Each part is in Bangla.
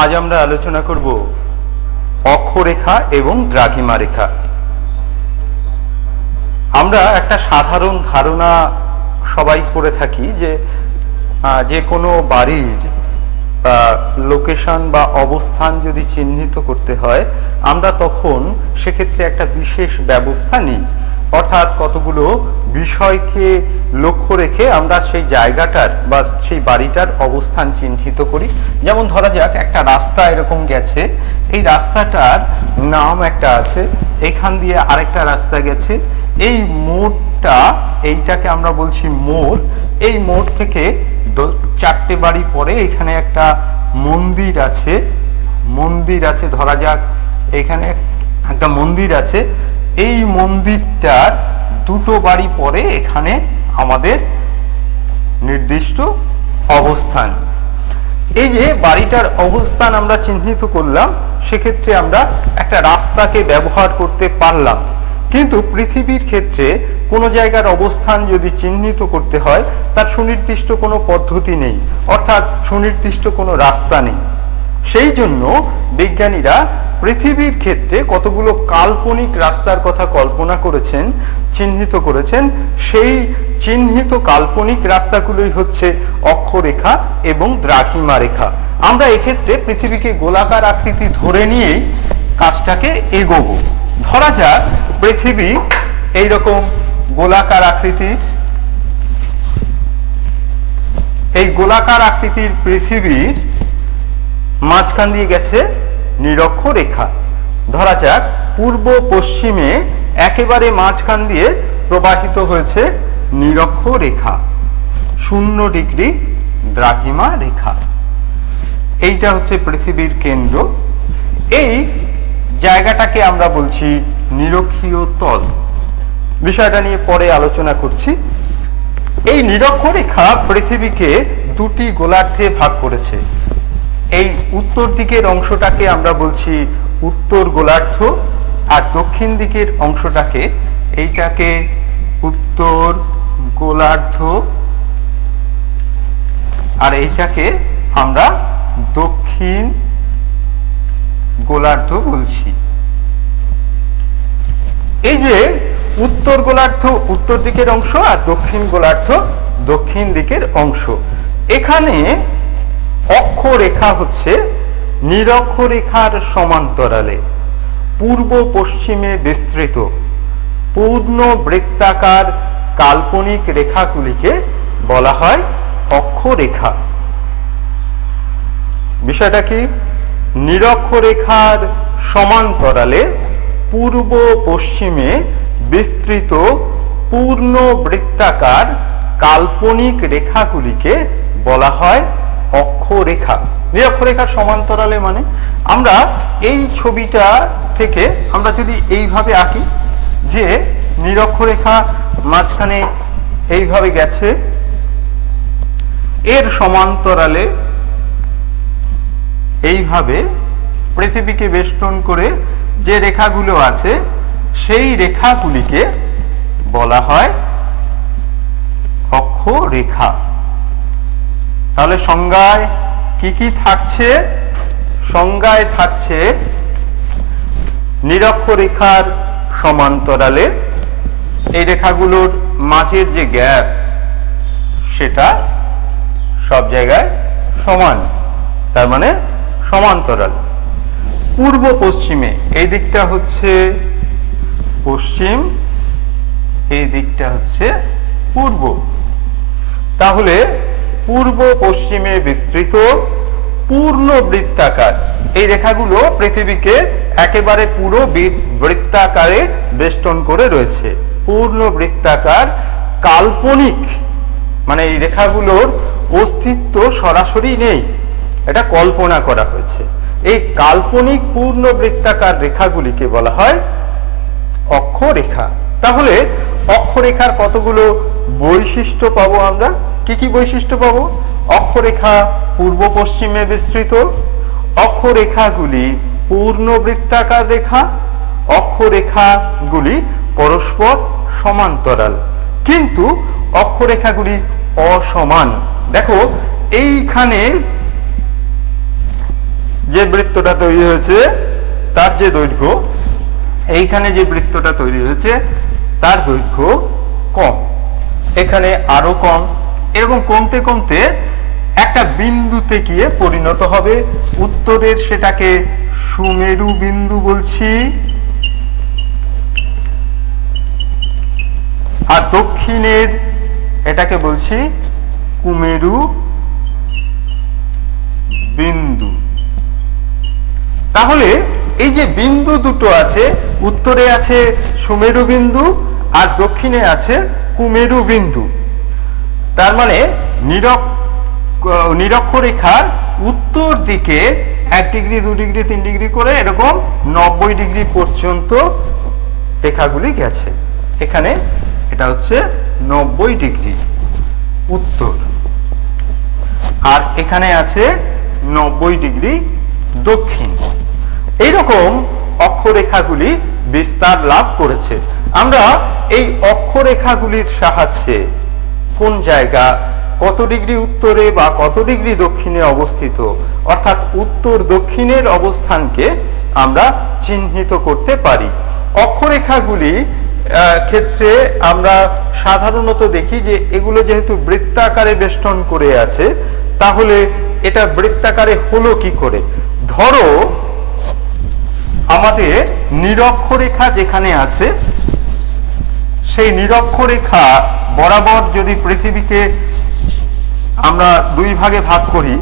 আজ আমরা আলোচনা করব অক্ষরেখা এবং দ্রাঘিমা রেখা। আমরা একটা সাধারণ ধারণা সবাই করে থাকি যে কোনো বাড়ির লোকেশন বা অবস্থান যদি চিহ্নিত করতে হয়, আমরা তখন সেক্ষেত্রে একটা বিশেষ ব্যবস্থা নিই, অর্থাৎ কতগুলো বিষয়কে লক্ষ্য রেখে আমরা সেই জায়গাটার বা সেই বাড়িটার অবস্থান চিহ্নিত করি। যেমন ধরা যাক একটা রাস্তা এরকম গেছে, এই রাস্তাটার নাম একটা আছে, এখান দিয়ে আরেকটা রাস্তা গেছে, এই মোড়টা, এইটাকে আমরা বলছি মোড়। এই মোড় থেকে চারটে বাড়ি পরে এখানে একটা মন্দির আছে, ধরা যাক এখানে একটা মন্দির আছে, এই মন্দিরটার দুটো বাড়ি পরে এখানে আমাদের নির্দিষ্ট অবস্থান। এই যে বাড়িটার অবস্থান আমরা চিহ্নিত করলাম, সেক্ষেত্রে আমরা একটা রাস্তাকে ব্যবহার করতে পারলাম। কিন্তু পৃথিবীর ক্ষেত্রে কোনো জায়গার অবস্থান যদি চিহ্নিত করতে হয়, তার সুনির্দিষ্ট কোনো পদ্ধতি নেই, অর্থাৎ সুনির্দিষ্ট কোনো রাস্তা নেই। সেই জন্য বিজ্ঞানীরা পৃথিবীর ক্ষেত্রে কতগুলো কাল্পনিক রাস্তার কথা কল্পনা করেছেন, চিহ্নিত করেছেন। সেই চিহ্নিত কাল্পনিক রাস্তাগুলোই হচ্ছে অক্ষরেখা এবং দ্রাঘিমা রেখা। আমরা এক্ষেত্রে পৃথিবীকে গোলাকার আকৃতি ধরে নিয়েই কাজটাকে এগোবো। ধরা যাক পৃথিবী এইরকম গোলাকার আকৃতির, এই গোলাকার আকৃতির পৃথিবীর মাঝখান দিয়ে গেছে নিরক্ষরেখা। ধরা যাক পূর্ব পশ্চিমে একেবারে মাঝখান দিয়ে প্রবাহিত হয়েছে নিরক্ষরেখা, 0 ডিগ্রি দ্রাঘিমা রেখা। এইটা হচ্ছে পৃথিবীর কেন্দ্র। এই জায়গাটাকে আমরা বলছি নিরক্ষীয় তল। বিষয়টা নিয়ে পরে আলোচনা করছি। এই নিরক্ষরেখা পৃথিবীকে দুটি গোলার্ধে ভাগ করেছে। এই উত্তর দিকের অংশটাকে আমরা বলছি উত্তর গোলার্ধ, আর দক্ষিণ দিকের অংশটাকে, এইটাকে উত্তর গোলার্ধ, আর এইটাকে আমরা দক্ষিণ গোলার্ধ বলছি। এই যে উত্তর গোলার্ধ উত্তর দিকের অংশ, আর দক্ষিণ গোলার্ধ দক্ষিণ দিকের অংশ, এখানে অক্ষরেখা হচ্ছে নিরক্ষরেখার সমান্তরালে পূর্ব পশ্চিমে বিস্তৃত পূর্ণ বৃত্তাকার কাল্পনিক রেখাগুলিকে বলা হয় অক্ষরেখা। বিষয়টা কি? নিরক্ষরেখার সমান্তরালে পূর্ব পশ্চিমে বিস্তৃত পূর্ণ বৃত্তাকার কাল্পনিক রেখাগুলিকে বলা হয় অক্ষরেখা। নিরক্ষরেখার সমান্তরালে মানে আমরা এই ছবিটা থেকে আমরা যদি এইভাবে আঁকি যে নিরক্ষরেখা মাঝখানে এইভাবে গেছে, এর সমান্তরালে এইভাবে পৃথিবীকে বেষ্টন করে যে রেখাগুলো আছে, সেই রেখাগুলিকে বলা হয় অক্ষরেখা। তাহলে সংজ্ঞায় কি কি থাকছে? সংজ্ঞায় থাকছে নিরক্ষরেখার সমান্তরালে এই রেখাগুলোর মাঝের যে গ্যাপ, সেটা সব জায়গায় সমান, তার মানে সমান্তরাল। পূর্ব পশ্চিমে, এই দিকটা হচ্ছে পশ্চিম, এই দিকটা হচ্ছে পূর্ব। তাহলে পূর্ব পশ্চিমে বিস্তৃত পূর্ণ বৃত্তাকার এই রেখাগুলো পৃথিবীকে একেবারে পুরো বৃত্তাকারে বেষ্টন করে রয়েছে। পূর্ণ বৃত্তাকার কাল্পনিক, মানে এই রেখাগুলোর অস্তিত্ব সরাসরি নেই, এটা কল্পনা করা হয়েছে। এই কাল্পনিক পূর্ণ বৃত্তাকার রেখাগুলিকে বলা হয় অক্ষরেখা। তাহলে অক্ষরেখার কতগুলো বৈশিষ্ট্য পাবো আমরা? কি কি বৈশিষ্ট্য পাবো? অক্ষরেখা পূর্ব পশ্চিমে বিস্তৃত, অক্ষরেখাগুলি পূর্ণ বৃত্তাকার রেখা, অক্ষরেখাগুলি পরস্পর সমান্তরাল, কিন্তু অক্ষরেখাগুলি অসমান। দেখো এইখানে যে বৃত্তটা তৈরি হয়েছে তার যে দৈর্ঘ্য, এইখানে যে বৃত্তটা তৈরি হয়েছে তার দৈর্ঘ্য কম, এখানে আরো কম, এরকম কমতে কমতে একটা বিন্দুতে গিয়ে পরিণত হবে। উত্তরের সেটাকে সুমেরু বিন্দু বলছি, আর দক্ষিণের এটাকে বলছি কুমেরু বিন্দু। তাহলে এই যে বিন্দু দুটো আছে, উত্তরে আছে সুমেরু বিন্দু আর দক্ষিণে আছে কুমেরু বিন্দু, তার মানে নিরক্ষরেখার উত্তর দিকে 1 ডিগ্রি 2 ডিগ্রি 3 ডিগ্রি করে এরকম 90 ডিগ্রি পর্যন্ত রেখাগুলি গেছে। এখানে এটা হচ্ছে 90 ডিগ্রি উত্তর, আর এখানে আছে 90 ডিগ্রি দক্ষিণ। এইরকম অক্ষরেখাগুলি বিস্তার লাভ করেছে। আমরা এই অক্ষরেখাগুলির সাহায্যে কোন জায়গা কত ডিগ্রি উত্তরে বা কত ডিগ্রি দক্ষিণে অবস্থিত, অর্থাৎ উত্তর দক্ষিণের অবস্থানকে আমরা চিহ্নিত করতে পারি। অক্ষরেখাগুলি ক্ষেত্রে আমরা সাধারণত দেখি যে এগুলো যেহেতু বৃত্তাকারে বেষ্টন করে আছে, তাহলে এটা বৃত্তাকারে হলো কি করে। ধরো আমাদের নিরক্ষরেখা যেখানে আছে, সেই নিরক্ষরেখা বরাবর যদি পৃথিবীকে আমরা 2 ভাগে ভাগ করি,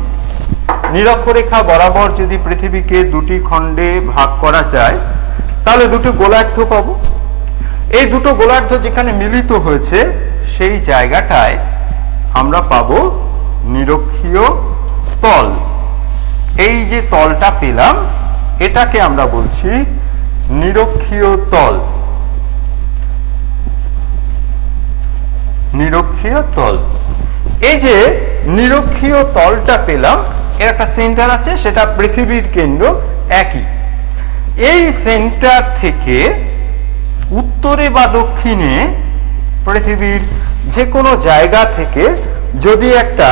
নিরক্ষরেখা বরাবর যদি পৃথিবীকে 2টি খণ্ডে ভাগ করা যায়, তাহলে দুটো গোলার্ধ পাবো। এই দুটো গোলার্ধ যেখানে মিলিত হয়েছে সেই জায়গাটায় আমরা পাবো নিরক্ষীয় তল। এই যে তলটা পেলাম এটাকে আমরা বলছি নিরক্ষীয় তল। নিরক্ষীয় তল, এই যে নিরক্ষীয় তলটা পেলাম, এর একটা সেন্টার আছে, সেটা পৃথিবীর কেন্দ্র একই। এই সেন্টার থেকে উত্তরে বা দক্ষিণে পৃথিবীর যে কোনো জায়গা থেকে যদি একটা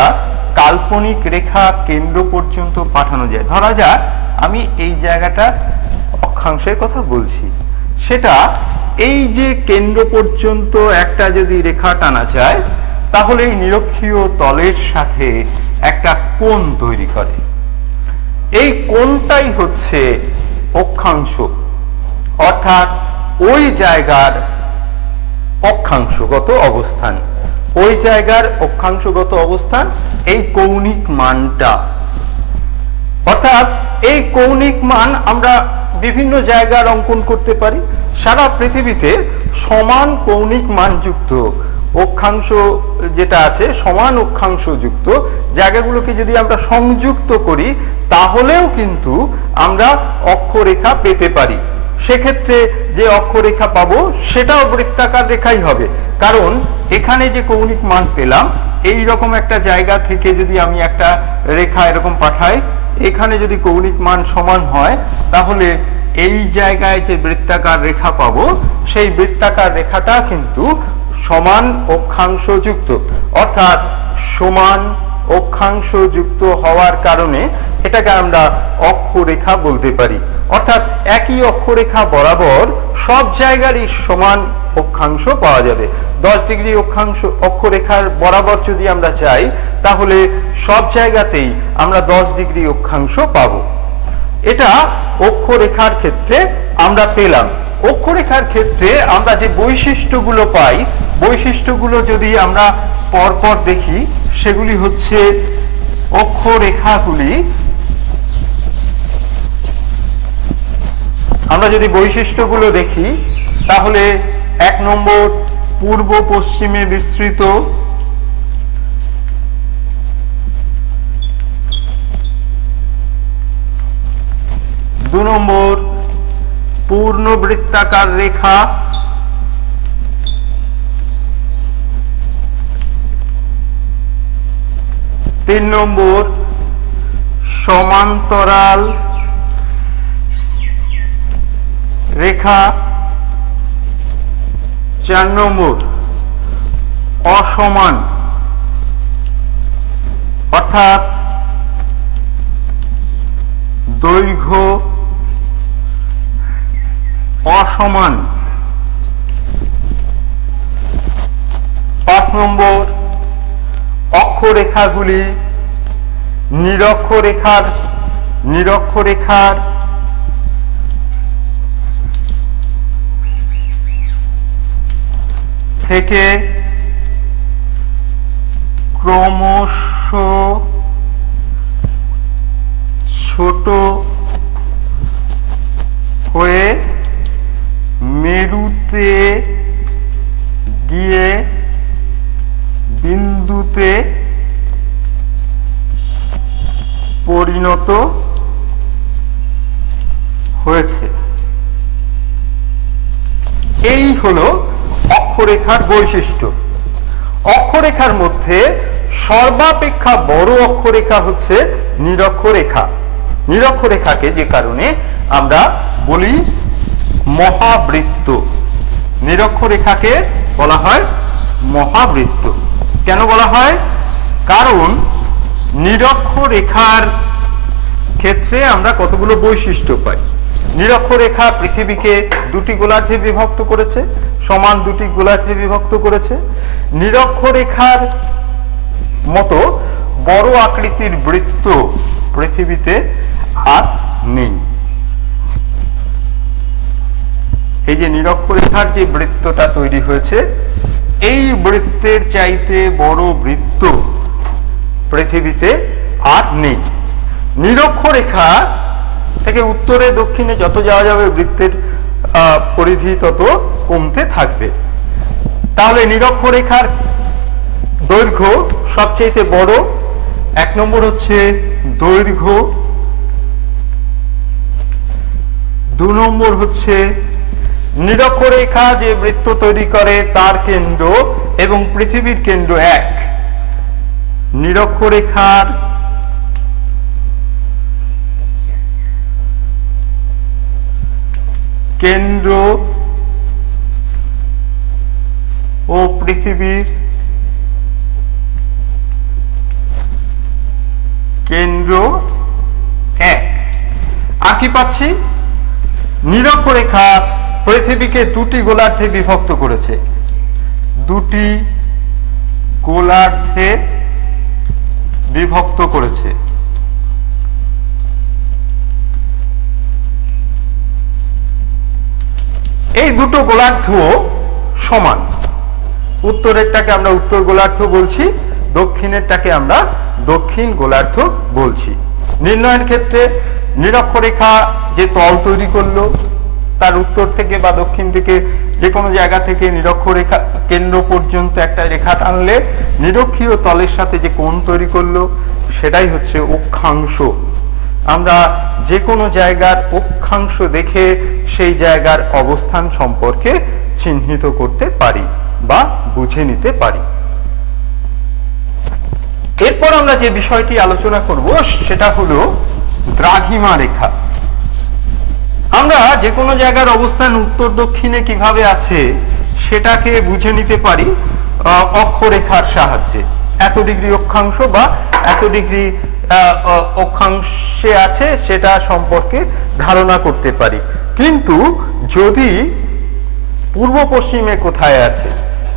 কাল্পনিক রেখা কেন্দ্র পর্যন্ত পাঠানো যায়, ধরা যাক আমি এই জায়গাটা অক্ষাংশের কথা বলছি, সেটা এই যে কেন্দ্র পর্যন্ত একটা যদি রেখা টানা যায়, তাহলে এই নিরক্ষীয় তলের সাথে একটা কোণ তৈরি করে। এই কোণটাই হচ্ছে অক্ষাংশ, অর্থাৎ ওই জায়গার অক্ষাংশগত অবস্থান। ওই জায়গার অক্ষাংশগত অবস্থান এই কৌণিক মানটা, অর্থাৎ এই কৌণিক মান আমরা বিভিন্ন জায়গার অঙ্কন করতে পারি। সারা পৃথিবীতে সমান কৌণিক মান যুক্ত অক্ষাংশ যেটা আছে, সমান অক্ষাংশ যুক্ত জায়গাগুলোকে যদি আমরা সংযুক্ত করি, তাহলেও কিন্তু আমরা অক্ষরেখা পেতে পারি। সেক্ষেত্রে যে অক্ষরেখা পাবো সেটাও বৃত্তাকার রেখাই হবে, কারণ এখানে যে কৌণিক মান পেলাম, এই রকম একটা জায়গা থেকে যদি আমি একটা রেখা এরকম পাঠাই, এখানে যদি কৌণিক মান সমান হয়, তাহলে এই জায়গায় যে বৃত্তাকার রেখা পাবো, সেই বৃত্তাকার রেখাটা কিন্তু সমান অক্ষাংশ যুক্ত, অর্থাৎ সমান অক্ষাংশ যুক্ত হওয়ার কারণে এটাকে আমরা অক্ষরেখা বলতে পারি। অর্থাৎ একই অক্ষরেখা বরাবর সব জায়গারই সমান অক্ষাংশ পাওয়া যাবে। 10 ডিগ্রি অক্ষাংশ অক্ষরেখার বরাবর যদি আমরা চাই, তাহলে সব জায়গাতেই আমরা 10 ডিগ্রি অক্ষাংশ পাবো। এটা অক্ষরেখার ক্ষেত্রে আমরা পেলাম। অক্ষরেখার ক্ষেত্রে আমরা যে বৈশিষ্ট্যগুলো পাই, বৈশিষ্ট্যগুলো যদি আমরা পরপর দেখি, সেগুলি হচ্ছে অক্ষরেখাগুলি, আমরা যদি বৈশিষ্ট্যগুলো দেখি তাহলে 1 নম্বর পূর্ব পশ্চিমে বিস্তৃত, 2 নম্বর পূর্ণ বৃত্তাকার রেখা, 3 নম্বর সমান্তরাল রেখা, 4 নম্বর অসমান, অর্থাৎ দৈর্ঘ্য অসমান। 5 নম্বর, অক্ষরেখাগুলি নিরক্ষরেখার থেকে ক্রমশ ছোট হয়ে মেরুতে গিয়ে বিন্দুতে পরিণত হয়েছে। এই হলো অক্ষরেখার বৈশিষ্ট্য। অক্ষরেখার মধ্যে সর্বাপেক্ষা বড় অক্ষরেখা হচ্ছে নিরক্ষরেখা। নিরক্ষরেখাকে যে কারণে আমরা বলি মহাবৃত্ত। নিরক্ষরেখাকে বলা হয় মহাবৃত্ত। কেন বলা হয়? কারণ নিরক্ষরেখার ক্ষেত্রে আমরা কতগুলো বৈশিষ্ট্য পাই। নিরক্ষরেখা পৃথিবীকে দুটি গোলার্ধে বিভক্ত করেছে, সমান দুটি গোলার্ধে বিভক্ত করেছে। নিরক্ষরেখার মতো বড় আকৃতির বৃত্ত পৃথিবীতে আর নেই। এই যে নিরক্ষরেখার যে বৃত্তটা তৈরি হয়েছে, এই বৃত্তের চাইতে বড় বৃত্ত পৃথিবীতে আর নেই। নিরক্ষরেখা থেকে উত্তরে দক্ষিণে যত যাওয়া যাবে বৃত্তের পরিধি তত কমতে থাকবে। তাহলে নিরক্ষরেখার দৈর্ঘ্য সবচেয়ে বড়। 1 নম্বর হচ্ছে দৈর্ঘ্য, 2 নম্বর হচ্ছে নিরক্ষরেখা যে বৃত্ত তৈরি করে তার কেন্দ্র এবং পৃথিবীর কেন্দ্র এক। নিরক্ষরেখার কেন্দ্র ও পৃথিবীর কেন্দ্র এক। আর কি পাচ্ছি? নিরক্ষরেখা পৃথিবীকে দুটি গোলার্ধে বিভক্ত করেছে। দুটি গোলার্ধে বিভক্ত করেছে। এই দুটো গোলার্ধ সমান। উত্তরেরটাকে আমরা উত্তর গোলার্ধ বলছি, দক্ষিণেরটাকে আমরা দক্ষিণ গোলার্ধ বলছি। নির্ণয়ের ক্ষেত্রে নিরক্ষরেখা যে তল তৈরি করলো, তার উত্তর থেকে বা দক্ষিণ থেকে যে কোনো জায়গা থেকে নিরক্ষরেখা কেন্দ্র পর্যন্ত একটা রেখা টানলে নিরক্ষীয় তলের সাথে যে কোণ তৈরি করলো সেটাই হচ্ছে অক্ষাংশ। আমরা যে কোনো জায়গার অক্ষাংশ দেখে সেই জায়গার অবস্থান সম্পর্কে চিহ্নিত করতে পারি বা বুঝে নিতে পারি। এরপর আমরা যে বিষয়টি আলোচনা করব সেটা হলো দ্রাঘিমা রেখা। আমরা যে কোনো জায়গার অবস্থান উত্তর দক্ষিণে কিভাবে আছে সেটাকে বুঝে নিতে পারি অক্ষরেখার সাহায্যে। এত ডিগ্রি অক্ষাংশ বা এত ডিগ্রি অক্ষাংশে আছে সেটা সম্পর্কে ধারণা করতে পারি। কিন্তু যদি পূর্ব পশ্চিমে কোথায় আছে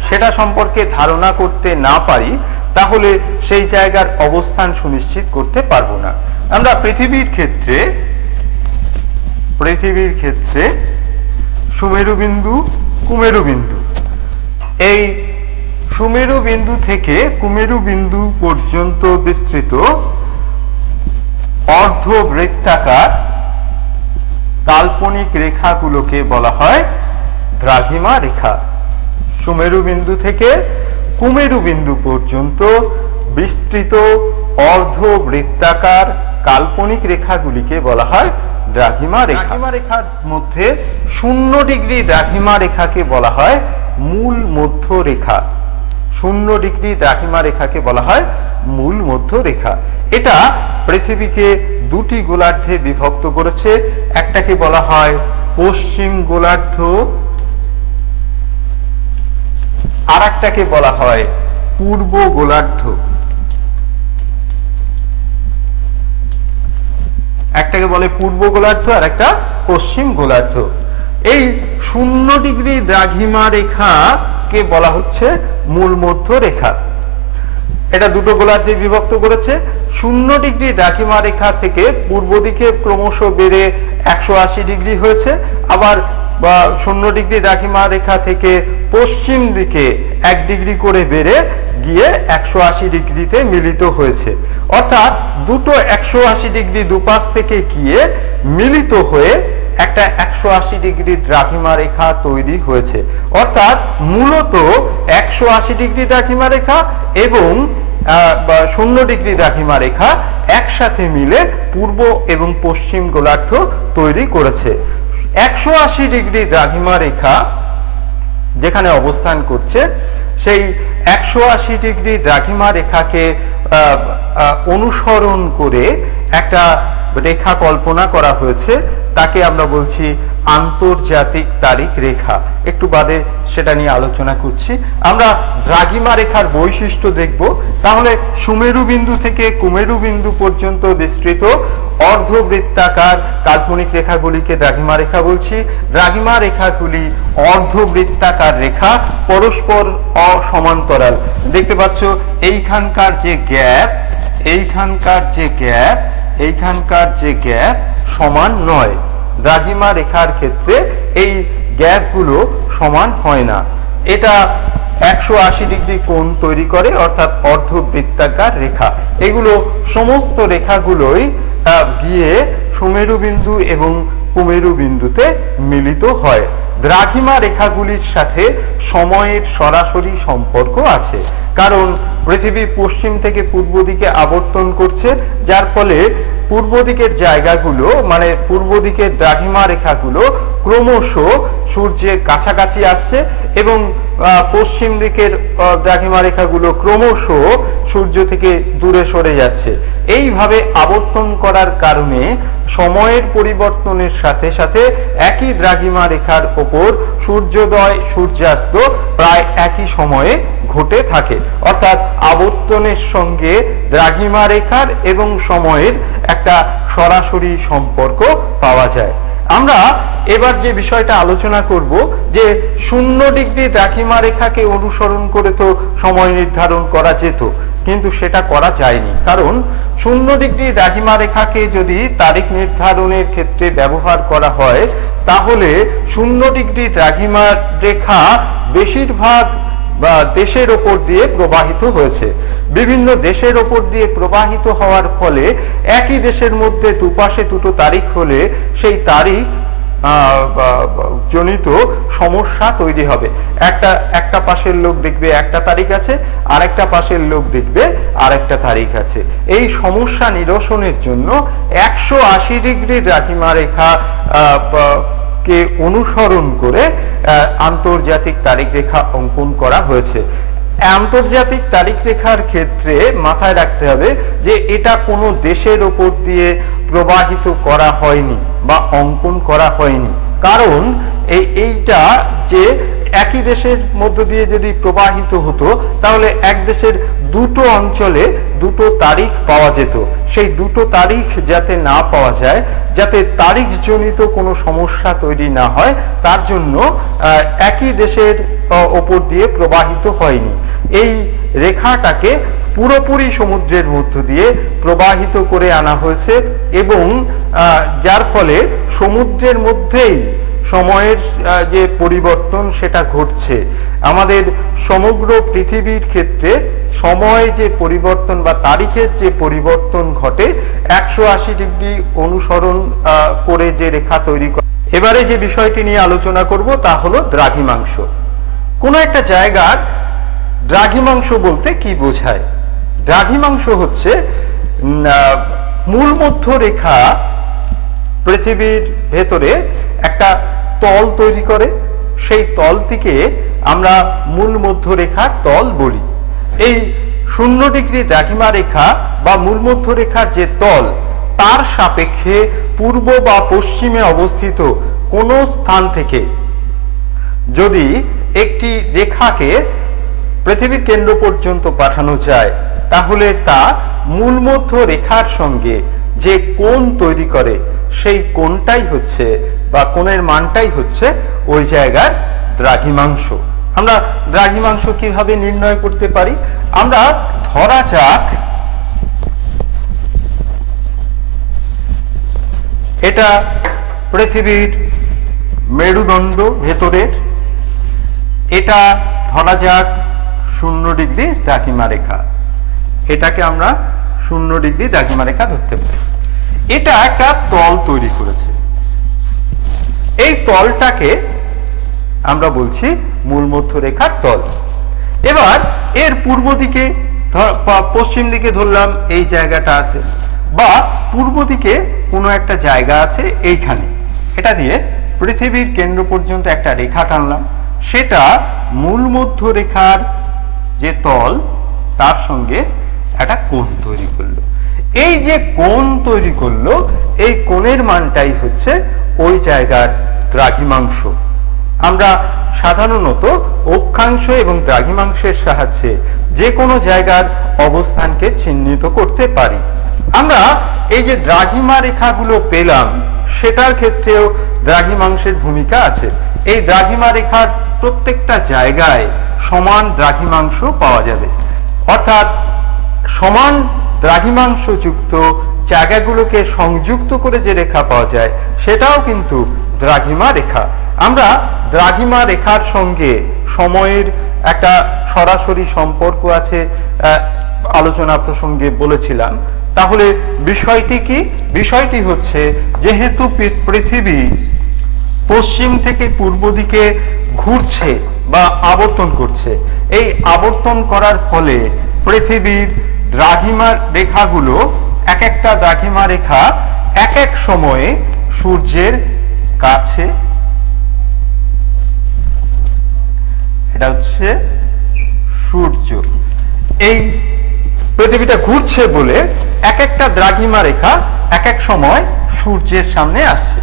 সেটা সম্পর্কে ধারণা করতে না পারি তাহলে সেই জায়গার অবস্থান সুনিশ্চিত করতে পারবো না। আমরা পৃথিবীর ক্ষেত্রে সুমেরু বিন্দু, কুমেরু বিন্দু, এই সুমেরু বিন্দু থেকে কুমেরু বিন্দু পর্যন্ত বিস্তৃত অর্ধবৃত্তাকার কাল্পনিক রেখাগুলোকে বলা হয় দ্রাঘিমা রেখা। সুমেরু বিন্দু থেকে কুমেরু বিন্দু পর্যন্ত বিস্তৃত অর্ধবৃত্তাকার কাল্পনিক রেখাগুলিকে বলা হয় দ্রাঘিমা রেখা। দ্রাঘিমা রেখার মধ্যে 0 ডিগ্রি দ্রাঘিমা রেখাকে বলা হয় মূল মধ্য রেখা। 0 ডিগ্রি দ্রাঘিমা রেখাকে বলা হয় মূল মধ্য রেখা। এটা পৃথিবীকে দুটি গোলার্ধে বিভক্ত করেছে। একটাকে বলা হয় পশ্চিম গোলার্ধ, আর একটাকে বলা হয় পূর্ব গোলার্ধ। একটাকে বলে পূর্ব গোলার্ধ আর একটা পশ্চিম গোলার্ধ। এই 0 ডিগ্রি দ্রাঘিমা রেখাকে বলা হচ্ছে মূল মধ্য রেখা। এটা দুটো গোলার্ধে বিভক্ত করেছে। 0 ডিগ্রি দ্রাঘিমা রেখা থেকে পূর্ব দিকে ক্রমশ বেড়ে 180 ডিগ্রি হয়েছে, আবার 0 ডিগ্রি দ্রাঘিমা রেখা থেকে পশ্চিম দিকে 1 ডিগ্রি করে বেড়ে গিয়ে 180 ডিগ্রিতে মিলিত হয়েছে। অর্থাৎ দুটো 180 ডিগ্রি দুপাশ থেকে গিয়ে মিলিত হয়ে একটা 180 ডিগ্রি দ্রাঘিমা রেখা তৈরি হয়েছে। অর্থাৎ মূলত 180 ডিগ্রি দ্রাঘিমা রেখা এবং 0 ডিগ্রি দ্রাঘিমা রেখা একসাথে মিলে পূর্ব এবং পশ্চিম গোলার্ধ তৈরি করেছে। 180 ডিগ্রি দ্রাঘিমা রেখা যেখানে অবস্থান করছে, সেই 180 ডিগ্রি দ্রাঘিমা রেখাকে অনুসরণ করে একটা রেখা কল্পনা করা হয়েছে, তাকে আমরা বলছি আন্তর্জাতিক তারিখ রেখা। একটু বাদে সেটা নিয়ে আলোচনা করছি। আমরা দ্রাঘিমা রেখার বৈশিষ্ট্য দেখব। তাহলে সুমেরু বিন্দু থেকে কুমেরু বিন্দু পর্যন্ত বিস্তৃত অর্ধবৃত্তাকার কাল্পনিক রেখাগুলিকে দ্রাঘিমা রেখা বলছি। দ্রাঘিমা রেখাগুলি অর্ধবৃত্তাকার রেখা, পরস্পর অসমান্তরাল। দেখতে পাচ্ছ এইখানকার যে গ্যাপ, এইখানকার যে গ্যাপ সমান নয়। দ্রাঘিমা রেখার ক্ষেত্রে এই গ্যাপগুলো সমান হয় না। এটা 180 ডিগ্রি কোণ তৈরি করে, অর্থাৎ অর্ধবৃত্তাকার রেখা। এগুলো সমস্ত রেখাগুলোই গিয়ে সুমেরু বিন্দু এবং কুমেরু বিন্দুতে মিলিত হয়। দ্রাঘিমা রেখাগুলির সাথে সময়ের সরাসরি সম্পর্ক আছে, কারণ পৃথিবী পশ্চিম থেকে পূর্ব দিকে আবর্তন করছে, যার ফলে পূর্ব দিকের জায়গাগুলো, মানে পূর্ব দিকের দ্রাঘিমা রেখাগুলো ক্রমশ সূর্যের কাছাকাছি আসছে এবং পশ্চিম দিকের দ্রাঘিমা রেখাগুলো ক্রমশ সূর্য থেকে দূরে সরে যাচ্ছে। এইভাবে আবর্তন করার কারণে সময়ের পরিবর্তনের সাথে সাথে একই দ্রাঘিমা রেখার ওপর সূর্যোদয় সূর্যাস্ত প্রায় একই সময়ে ঘটে থাকে। অর্থাৎ আবর্তনের সঙ্গে দ্রাঘিমা রেখার এবং সময়ের একটা সরাসরি সম্পর্ক পাওয়া যায়। আমরা এবার যে বিষয়টা আলোচনা করব, যে 0 ডিগ্রি দ্রাঘিমা রেখাকে অনুসরণ করে তো সময় নির্ধারণ করা যেত, কিন্তু সেটা করা যায়নি। কারণ 0 ডিগ্রি দ্রাঘিমা রেখাকে যদি তারিখ নির্ধারণের ক্ষেত্রে ব্যবহার করা হয়, তাহলে 0 ডিগ্রি দ্রাঘিমা রেখা বেশিরভাগ দেশের ওপর দিয়ে প্রবাহিত হয়েছে। বিভিন্ন দেশের ওপর দিয়ে প্রবাহিত হওয়ার ফলে একই দেশের মধ্যে দুপাশে দুটো তারিখ হলে সেই তারিখ জনিত সমস্যা তৈরি হবে। একটা পাশের লোক দেখবে একটা তারিখ আছে, আরেকটা পাশের লোক দেখবে আরেকটা তারিখ আছে। এই সমস্যা নিরসনের জন্য 180 ডিগ্রি দ্রাঘিমা রেখা কে অনুসরণ করে আন্তর্জাতিক তারিখ রেখা অঙ্কন করা হয়েছে। আন্তর্জাতিক তারিখ রেখার ক্ষেত্রে মাথায় রাখতে হবে যে এটা কোনো দেশের ওপর দিয়ে প্রবাহিত করা হয়নি বা অঙ্কন করা হয়নি। কারণ এইটা যে একই দেশের মধ্য দিয়ে যদি প্রবাহিত হতো, তাহলে এক দেশের দুটো অঞ্চলে দুটো তারিখ পাওয়া যেত। সেই দুটো তারিখ যাতে না পাওয়া যায়, যাতে তারিখ জনিত কোনো সমস্যা তৈরি না হয়, তার জন্য একই দেশের ওপর দিয়ে প্রবাহিত হয়নি। এই রেখাটাকে পুরোপুরি সমুদ্রের মধ্য দিয়ে প্রবাহিত করে আনা হয়েছে এবং যার ফলে সমুদ্রের মধ্যেই সময়ের যে পরিবর্তন সেটা ঘটছে। আমাদের সমগ্র পৃথিবীর ক্ষেত্রে সময় যে পরিবর্তন বা তারিখের যে পরিবর্তন ঘটে 180 ডিগ্রি অনুসরণ করে যে রেখা তৈরি করে। এবারে যে বিষয়টি নিয়ে আলোচনা করব তা হলো দ্রাঘিমাংশ। কোনো একটা জায়গার দ্রাঘিমাংশ বলতে কি বোঝায়? দ্রাঘিমাংশ হচ্ছে মূল মধ্য রেখা পৃথিবীর ভেতরে একটা তল তৈরি করে, সেই তলটিকে আমরা মূল মধ্য রেখার তল বলি। এই 0 ডিগ্রি দ্রাঘিমা রেখা বা মূল মধ্য রেখার যে তল, তার সাপেক্ষে পূর্ব বা পশ্চিমে অবস্থিত কোনো স্থান থেকে যদি একটি রেখাকে পৃথিবীর কেন্দ্র পর্যন্ত পাঠানো যায়, তাহলে তা মূল মধ্য রেখার সঙ্গে যে কোণ তৈরি করে সেই কোণটাই হচ্ছে বা কোণের মানটাই হচ্ছে ওই জায়গার দ্রাঘিমাংশ। আমরা দ্রাঘিমাংশ কিভাবে নির্ণয় করতে পারি? আমরা ধরা যাক এটা পৃথিবীর মেরুদণ্ড ভেতরের, এটা ধরা যাক 0 ডিগ্রি দ্রাঘিমা রেখা, এটাকে আমরা 0 ডিগ্রি দ্রাঘিমা রেখা ধরতে পারি। এটা একটা তল তৈরি করেছে, এই তলটাকে আমরা বলছি মূল মধ্যরেখার তল। এবার এর পূর্ব দিকে পশ্চিম দিকে ধরলাম এই জায়গাটা আছে, বা পূর্ব দিকে কোনো একটা জায়গা আছে এইখানে, এটা দিয়ে পৃথিবীর কেন্দ্র পর্যন্ত একটা রেখা টানলাম, সেটা মূল মধ্যরেখার যে তল তার সঙ্গে একটা কোণ তৈরি করলো। এই যে কোণ তৈরি করলো, এই কোণের মানটাই হচ্ছে ওই জায়গার দ্রাঘিমাংশ। আমরা সাধারণত অক্ষাংশ এবং দ্রাঘিমাংশের সাহায্যে যে কোনো জায়গার অবস্থানকে চিহ্নিত করতে পারি। আমরা এই যে দ্রাঘিমা রেখাগুলো পেলাম, সেটার ক্ষেত্রেও দ্রাঘিমাংশের ভূমিকা আছে। এই দ্রাঘিমা রেখার প্রত্যেকটা জায়গায় সমান দ্রাঘিমাংশ পাওয়া যাবে, অর্থাৎ সমান দ্রাঘিমাংশ যুক্ত জায়গাগুলোকে সংযুক্ত করে যে রেখা পাওয়া যায় সেটাও কিন্তু দ্রাঘিমা রেখা। আমরা দ্রাঘিমা রেখার সঙ্গে সময়ের একটা সরাসরি সম্পর্ক আছে আলোচনা প্রসঙ্গে বলেছিলাম। তাহলে বিষয়টি কি? বিষয়টি হচ্ছে, যেহেতু পৃথিবী পশ্চিম থেকে পূর্ব দিকে ঘুরছে বা আবর্তন করছে, এই আবর্তন করার ফলে পৃথিবীর দ্রাঘিমা রেখাগুলো, এক একটা দ্রাঘিমা রেখা এক এক সময়ে সূর্যের কাছে, এটা হচ্ছে সূর্য, এই পৃথিবীটা ঘুরছে বলে এক একটা দ্রাঘিমা রেখা এক এক সময় সূর্যের সামনে আসছে।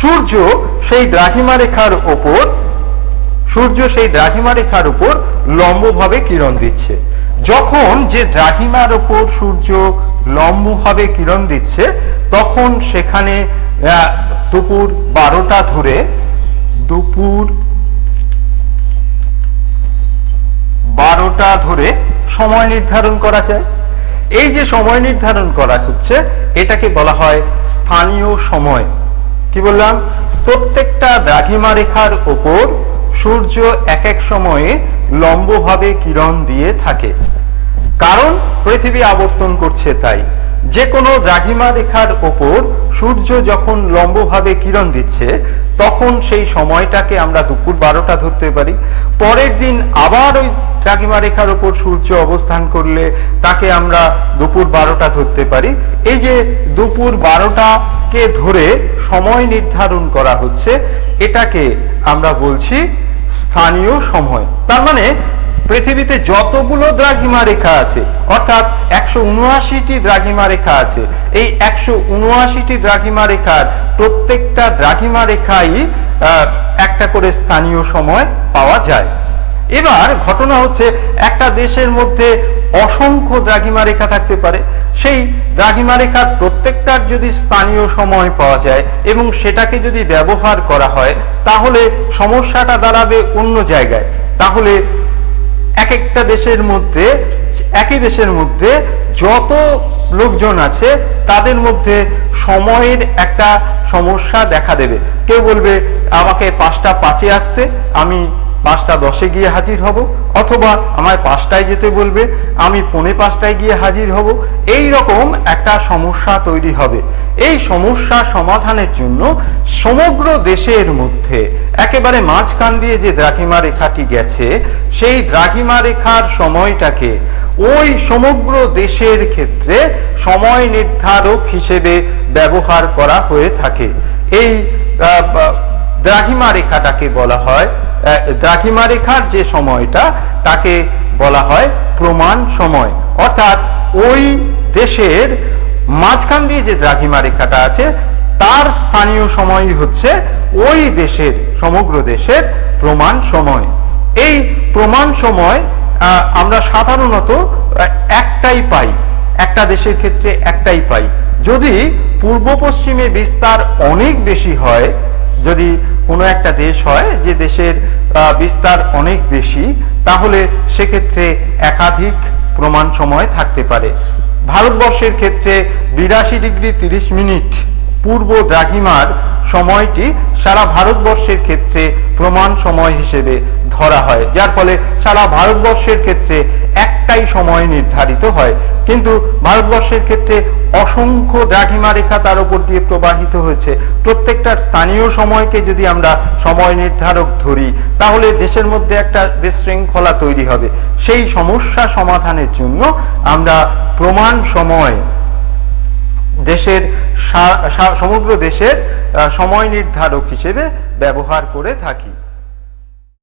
সূর্য সেই দ্রাঘিমা রেখার উপর লম্বভাবে কিরণ দিচ্ছে। যখন যে দ্রাঘিমার উপর সূর্য লম্বভাবে কিরণ দিচ্ছে, তখন সেখানে দুপুর 12টা ধরে সময় নির্ধারণ করা যায়। এই যে সময় নির্ধারণ করা হচ্ছে, এটাকে বলা হয় স্থানীয় সময়। কি বললাম? প্রত্যেকটা দ্রাঘিমা রেখার উপর সূর্য এক এক সময়ে লম্বভাবে কিরণ দিয়ে থাকে, কারণ পৃথিবী আবর্তন করছে। তাই যে কোনো দ্রাঘিমা রেখার উপর সূর্য যখন লম্বভাবে কিরণ দিচ্ছে, তখন সেই সময়টাকে আমরা দুপুর 12টা ধরতে পারি। পরের দিন আবার ওই দ্রাঘিমা রেখার উপর সূর্য অবস্থান করলে তাকে আমরা দুপুর 12টা ধরতে পারি। এই যে দুপুর 12টাকে ধরে সময় নির্ধারণ করা হচ্ছে, এটাকে আমরা বলছি স্থানীয় সময়। তার মানে পৃথিবীতে যতগুলো দ্রাঘিমা রেখা আছে, অর্থাৎ 179টি দ্রাঘিমা রেখা আছে, এই 179টি দ্রাঘিমা রেখার প্রত্যেকটা দ্রাঘিমা রেখাই একটা করে স্থানীয় সময় পাওয়া যায়। এবার ঘটনা হচ্ছে, একটা দেশের মধ্যে অসংখ্য দ্রাঘিমা রেখা থাকতে পারে। সেই দ্রাঘিমা রেখার প্রত্যেকটার যদি স্থানীয় সময় পাওয়া যায় এবং সেটাকে যদি ব্যবহার করা হয়, তাহলে সমস্যাটা দাঁড়াবে অন্য জায়গায়। তাহলে এক একটা দেশের মধ্যে, একই দেশের মধ্যে যত লোকজন আছে তাদের মধ্যে সময়ের একটা সমস্যা দেখা দেবে। কেউ বলবে আমাকে 5টা 5-এ আসতে, আমি 5টা 10-এ গিয়ে হাজির হব, অথবা আমায় 5টায় যেতে বলবে, আমি 4:45টায় গিয়ে হাজির হব। এই রকম একটা সমস্যা তৈরি হবে। এই সমস্যা সমাধানের জন্য সমগ্র দেশের মধ্যে একেবারে মাঝখান দিয়ে যে দ্রাঘিমা রেখাটি গেছে, সেই দ্রাঘিমা রেখার সময়টাকে ওই সমগ্র দেশের ক্ষেত্রে সময় নির্ধারক হিসেবে ব্যবহার করা হয়ে থাকে। এই দ্রাঘিমা রেখাটাকে বলা হয়, দ্রাঘিমা রেখার যে সময়টা তাকে বলা হয় প্রমাণ সময়। অর্থাৎ ওই দেশের মাঝখান দিয়ে যে দ্রাঘিমা রেখাটা আছে তার স্থানীয় সময়ই হচ্ছে ওই দেশের, সমগ্র দেশের প্রমাণ সময়। এই প্রমাণ সময় আমরা সাধারণত একটাই পাই, একটা দেশের ক্ষেত্রে একটাই পাই। যদি পূর্ব পশ্চিমে বিস্তার অনেক বেশি হয়, যদি কোনো একটা দেশ হয় যে দেশের বিস্তার অনেক বেশি, তাহলে সেক্ষেত্রে একাধিক প্রমাণ সময় থাকতে পারে। ভারতবর্ষের ক্ষেত্রে 82°30' পূর্ব দ্রাঘিমার সময়টি সারা ভারতবর্ষের ক্ষেত্রে প্রমাণ সময় হিসেবে ধরা হয়, যার ফলে সারা ভারতবর্ষের ক্ষেত্রে একটাই সময় নির্ধারিত হয়। কিন্তু ভারতবর্ষের ক্ষেত্রে অসংখ্য দ্রাঘিমা রেখা তার উপর দিয়ে প্রবাহিত হয়েছে। প্রত্যেকটার স্থানীয় সময়কে যদি আমরা সময় নির্ধারক ধরি, তাহলে দেশের মধ্যে একটা বিশৃঙ্খলা তৈরি হবে। সেই সমস্যা সমাধানের জন্য আমরা প্রমাণ সময় দেশের সমগ্র দেশের সময় নির্ধারক হিসেবে ব্যবহার করে থাকি।